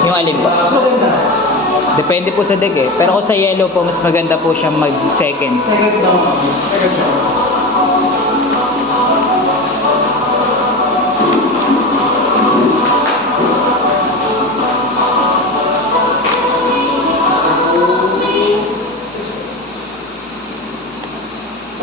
Yung alin ba? Depende po sa deck eh. Pero kung sa yellow po, mas maganda po siyang mag-second. Second daw. Second daw.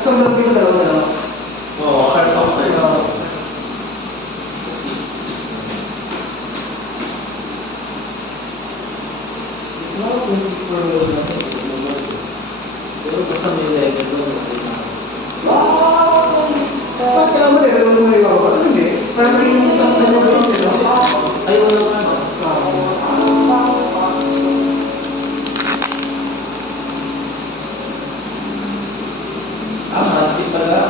Kasama lang dito dalawa na lang. Oo, start off tayo. Pero basta may level doon. Bakit kailangan mo rin? Alam mo na yung ano hindi? Parang yung nag-release nila. Ay, wala nga. Mati pala.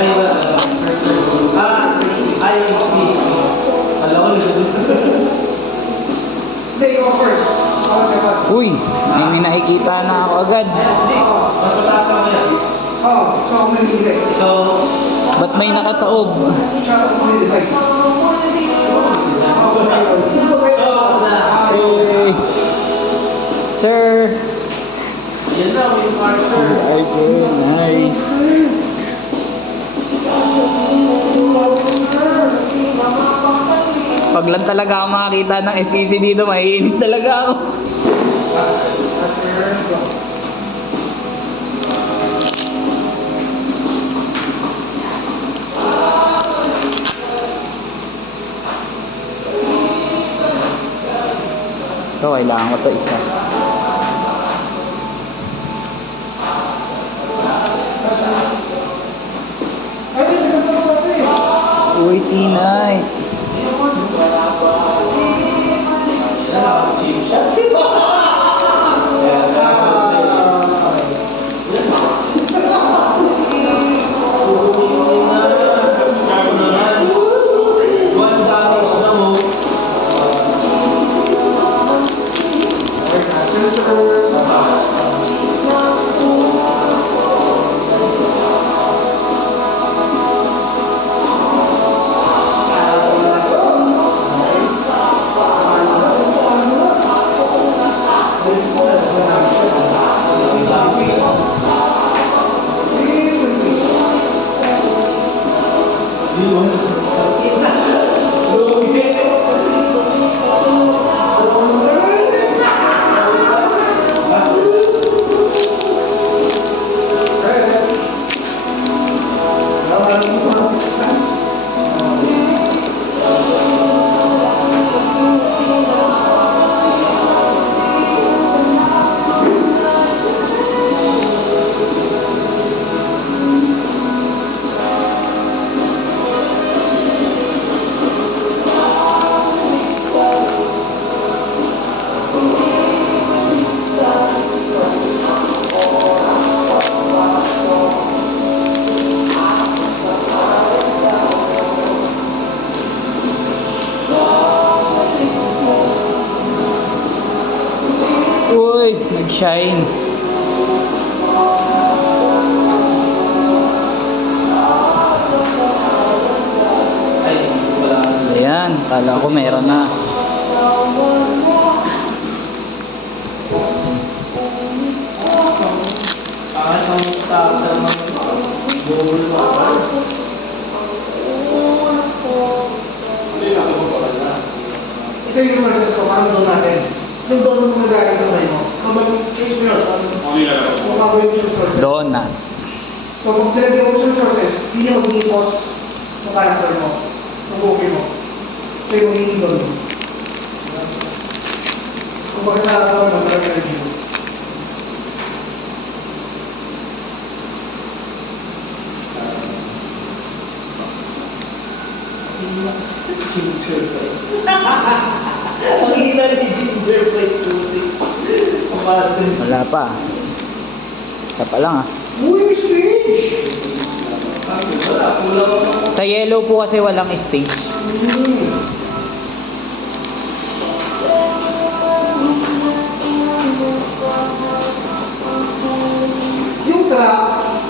Ay, wala. First turn. IHB. Alam ko yun. Hindi, ikaw first. Ako second. Uy, may nakikita na ako agad. Hindi. Mas mataas ka kaya. Oo, so ako nangyayari. Ikaw. Ba't may nakataob? Siya ako nangyayari. So, na. Hey. Sir! Yan na, yung marker. Okay, nice. Pag lang talaga ako makakita ng SCC dito, maiinis talaga ako. Ito, kailangan ko ito isa. Uy, T-Night. Uy, nag-shine. Ay, wala. Ayan, kala ko meron na. Kahit ang start ng Google Maps. Ito yung sources ko, paano doon natin? Yung doon mo nagagay sa bay mo. Kapag choose mo yun, kung ako yung sources. Donut. So kung tinagay mo yung sources, hindi niya mag-i-pause ng character mo, ng okay mo. So yung magiging doon. Kung pagkasala ko, mag-talaga review. Ginger plate. Ang hina ni ginger plate puti. Kapatid. Wala pa. Isa pa lang ah. Uy, stage! Wala, kulang. Sa yellow po kasi walang stage. Yung trap,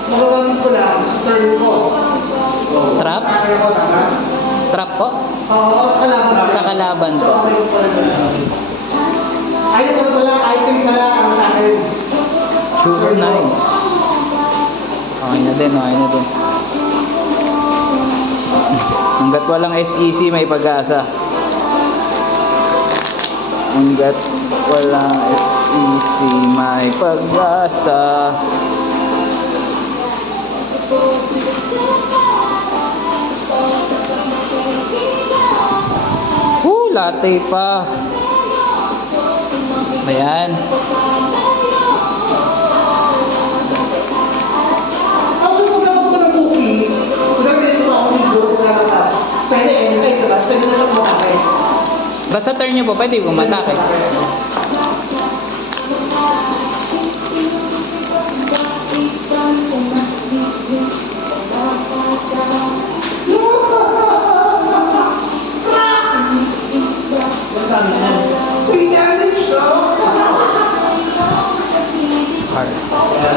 magagamit ko lang sa turn ko. Trap? Kaya ko, tama? Trap po? Oo, sa kalaban. Sa kalaban po. Ayaw ko na pala, item pala ang sa akin. Super nice. Okay na din, okay na din. Hanggat walang SEC, may pag-asa. Hanggat walang SEC, may pag-asa. Latte pa. Ayan. Ako sa pagkakot ko ng cookie, kung nag-reso ako ng buo na lakas, pwede eh, pwede na lang makakay. Basta turn nyo po, pwede bumatake.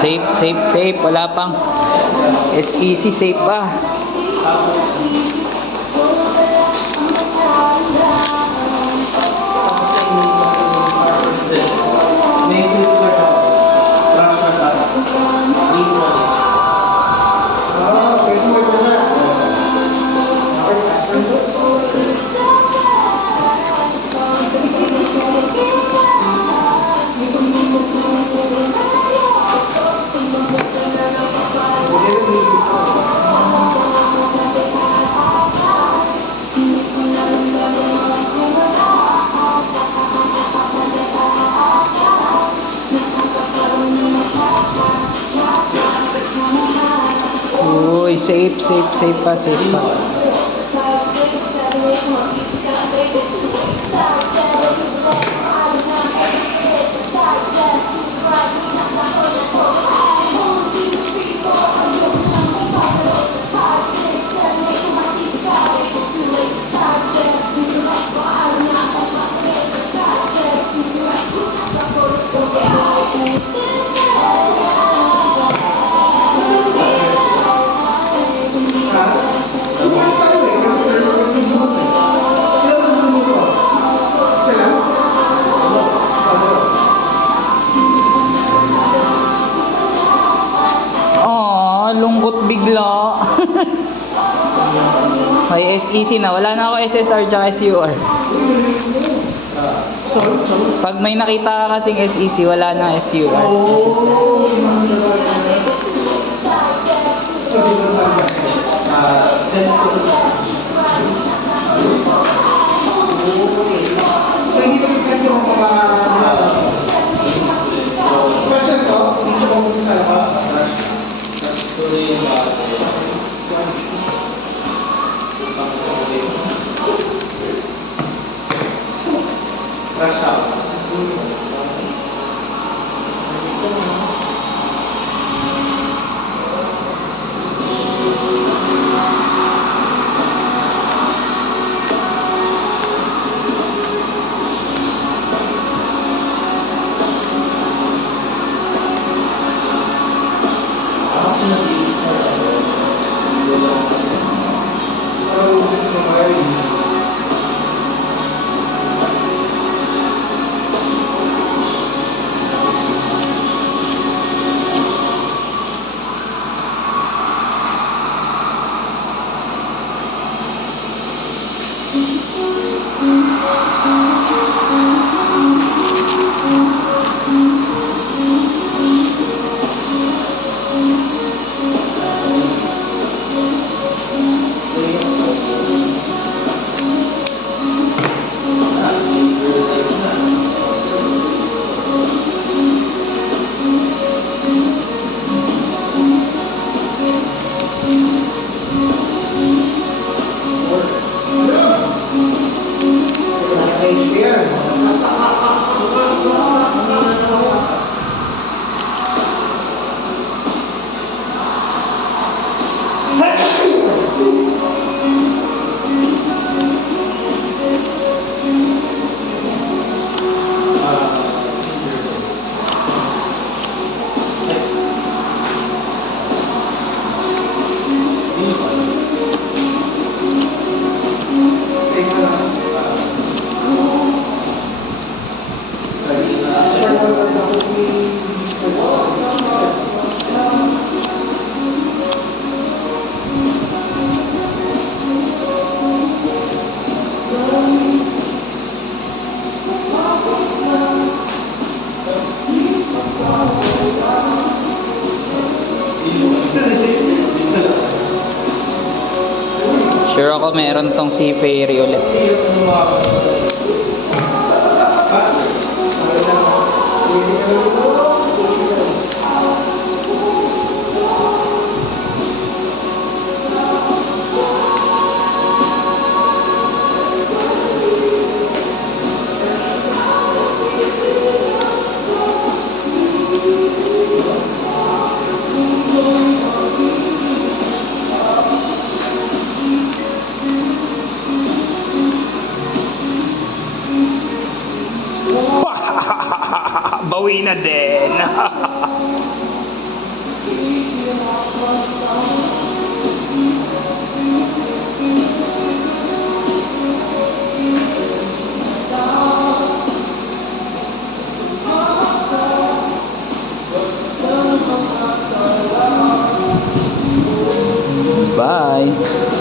Safe, safe, safe. Wala pang SEC, safe pa. Uy, safe, safe, safe pa, safe pa. Lungkot bigla. May SEC na. Wala na ako SSR tsaka SUR. Pag may nakita ka kasing SEC, wala na SUR. Send ko sa Rush out. Sure ako meron tong si Fairy ulit. Bawi na din. Bye.